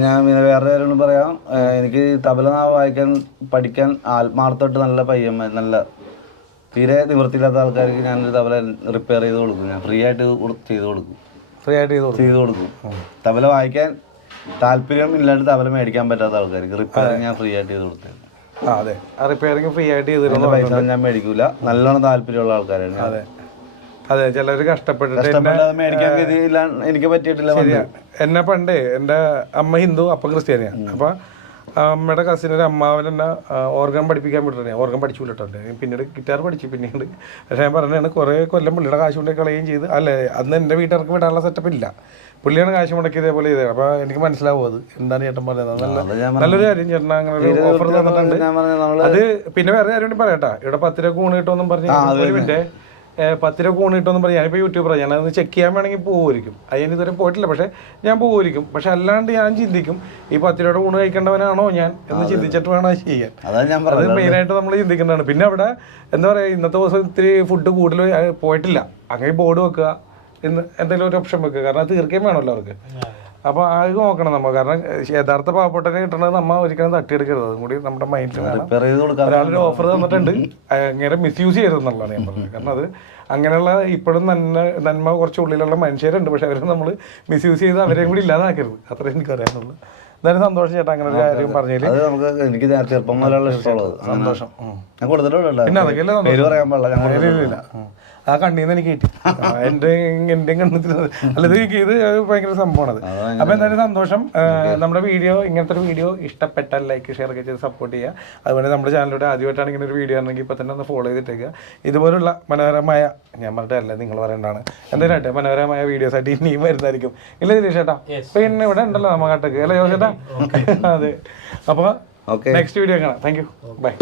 ഞാൻ പിന്നെ വേറെ കാര്യങ്ങൾ പറയാം. എനിക്ക് തബല വായിക്കാൻ പഠിക്കാൻ ആത്മാർത്ഥമായിട്ട് നല്ല പയ്യന്മാർ, നല്ല തീരെ നിവൃത്തിയില്ലാത്ത ആൾക്കാർക്ക് ഞാനൊരു തബല റിപ്പയർ ചെയ്ത് കൊടുക്കും. ഞാൻ ഫ്രീ ആയിട്ട് ചെയ്ത് കൊടുക്കും. ഫ്രീ ആയിട്ട് ചെയ്ത് കൊടുക്കും. തബല വായിക്കാൻ താല്പര്യം ഇല്ലാണ്ട് തബല മേടിക്കാൻ പറ്റാത്ത ആൾക്കാർക്ക് റിപ്പയറിങ് ഞാൻ ഫ്രീ ആയിട്ട് ചെയ്ത് കൊടുത്തത്. അതെ, റിപ്പയറിങ് ഫ്രീ ആയിട്ട് ചെയ്ത് പൈസ ഞാൻ മേടിക്കൂല. നല്ലോണം താല്പര്യമുള്ള ആൾക്കാരാണ്. അതെ അതെ, ചിലർ കഷ്ടപ്പെട്ടിട്ട് മേടിക്കാൻ എനിക്ക് പറ്റിയിട്ടില്ല. എന്നെ പണ്ടേ എൻ്റെ അമ്മ ഹിന്ദു, അപ്പം ക്രിസ്ത്യാനിയാണ്. അപ്പൊ അമ്മയുടെ കസിനൊരു അമ്മാവൻ എന്നെ ഓർഗൻ പഠിപ്പിക്കാൻ വിട്ടിട്ടുണ്ട്. ഓർഗൻ പഠിച്ചു കേട്ടോ. പിന്നീട് ഗിറ്റാർ പഠിച്ചു. പിന്നീട് പക്ഷേ ഞാൻ പറഞ്ഞാണ് കുറേ കൊല്ലം പുള്ളിയുടെ കാശ് കൊണ്ട് കളയുകയും ചെയ്ത്. അല്ലേ, അന്ന് എൻ്റെ വീട്ടുകാർക്ക് വിടാനുള്ള സെറ്റപ്പ് ഇല്ല. പുള്ളിയാണ് കാശ് മുടക്കി ഇതേപോലെ ചെയ്തത്. അപ്പോൾ എനിക്ക് മനസ്സിലാവും അത് എന്താണ് ചേട്ടൻ പറഞ്ഞത്. നല്ലൊരു കാര്യം ചേട്ടൻ അങ്ങനെ ഒരു ഓഫർ തന്നിട്ടുണ്ട്. അത് പിന്നെ വേറെ കാര്യം കൂടി പറയാട്ടാ. ഇവിടെ 10 രൂപ കൂണ് കിട്ടുമെന്നും പറഞ്ഞ് പിന്നെ 10 രൂപ കൂണ് കിട്ടുമെന്നും പറഞ്ഞ് ഞാനിപ്പോൾ യൂട്യൂബറാണ്. ഞാനത് ചെക്ക് ചെയ്യാൻ വേണമെങ്കിൽ പോകുമായിരിക്കും. അതിന് ഇതുവരെ പോയിട്ടില്ല. പക്ഷേ ഞാൻ പോകുമായിരിക്കും. പക്ഷെ അല്ലാണ്ട് ഞാൻ ചിന്തിക്കും, ഈ 10 രൂപയുടെ കൂണ് കഴിക്കേണ്ടവനാണോ ഞാൻ എന്ന് ചിന്തിച്ചിട്ട് വേണം അത് ചെയ്യാൻ. അത് മെയിനായിട്ട് നമ്മൾ ചിന്തിക്കേണ്ടതാണ്. പിന്നെ അവിടെ എന്താ പറയുക, ഇന്നത്തെ ദിവസം ഇത്തിരി ഫുഡ് കൂടുതൽ പോയിട്ടില്ല. അങ്ങനെ ബോർഡ് വെക്കുക, ഇന്ന് എന്തെങ്കിലും ഒരു ഓപ്ഷൻ വെക്കുക. കാരണം അത് തീർക്കുകയും വേണമല്ലോ അവർക്ക്. അപ്പോൾ അത് നോക്കണം നമ്മൾ. കാരണം യഥാർത്ഥ പാവപ്പെട്ടനെ കിട്ടണത് നമ്മൾ ഒരിക്കലും തട്ടിയെടുക്കരുത്. അതും കൂടി നമ്മുടെ മൈൻഡിൽ വേണം. ഒരാളൊരു ഓഫർ തന്നിട്ടുണ്ട്, അങ്ങനെ മിസ്യൂസ് ചെയ്യരുതെന്നുള്ളതാണ് ഞാൻ പറഞ്ഞത്. കാരണം അത് അങ്ങനെയുള്ള ഇപ്പോഴും നന്മ കുറച്ച് ഉള്ളിലുള്ള മനുഷ്യരുണ്ട്. പക്ഷെ അവരെ നമ്മൾ മിസ്യൂസ് ചെയ്ത് അവരെയും കൂടി ഇല്ലാതാക്കരുത്. അത്രയും എനിക്ക് അറിയാനുള്ളൂ. എന്തായാലും സന്തോഷം ചേട്ടാ അങ്ങനെ ഒരു കാര്യം പറഞ്ഞതിൽ. എനിക്ക് ചെറുപ്പം മുതലുള്ള ഇഷ്ടമുള്ളത് സന്തോഷം. ഞാൻ കൊടുത്തിട്ടുണ്ട്. പിന്നെ അതൊക്കെയല്ലേ പേര് പറയാൻ പാടില്ല. ആ കണ്ണീന്ന് എനിക്ക് കിട്ടി. എൻ്റെയും കണ്ണത്തിൽ അല്ല, ഇത് ഭയങ്കര സംഭവമാണത്. അപ്പോൾ എന്തായാലും സന്തോഷം. നമ്മുടെ വീഡിയോ, ഇങ്ങനത്തെ ഒരു വീഡിയോ ഇഷ്ടപ്പെട്ടാൽ ലൈക്ക് ഷെയർ ഒക്കെ ചെയ്ത് സപ്പോർട്ട് ചെയ്യുക. അതുപോലെ നമ്മുടെ ചാനലിലൂടെ ആദ്യമായിട്ടാണ് ഇങ്ങനെ ഒരു വീഡിയോ ആണെങ്കിൽ ഇപ്പോൾ തന്നെ ഒന്ന് ഫോളോ ചെയ്തിട്ടേക്കുക. ഇതുപോലുള്ള മനോഹരമായ, ഞാൻ പറഞ്ഞിട്ടല്ല നിങ്ങൾ പറയേണ്ടതാണ്, എന്തായാലും ആട്ടെ മനോഹരമായ വീഡിയോസ് ആയിട്ട് ഇനിയും വരുന്നതായിരിക്കും. ഇല്ല ദിലീഷ് ചേട്ടാ, പിന്നെ ഇവിടെ ഉണ്ടല്ലോ നമ്മ കാട്ടക്ക് അല്ലേ ജോസ് ചേട്ടാ? അതെ, അപ്പോൾ നെക്സ്റ്റ് വീഡിയോ കാണാം. Thank you, by.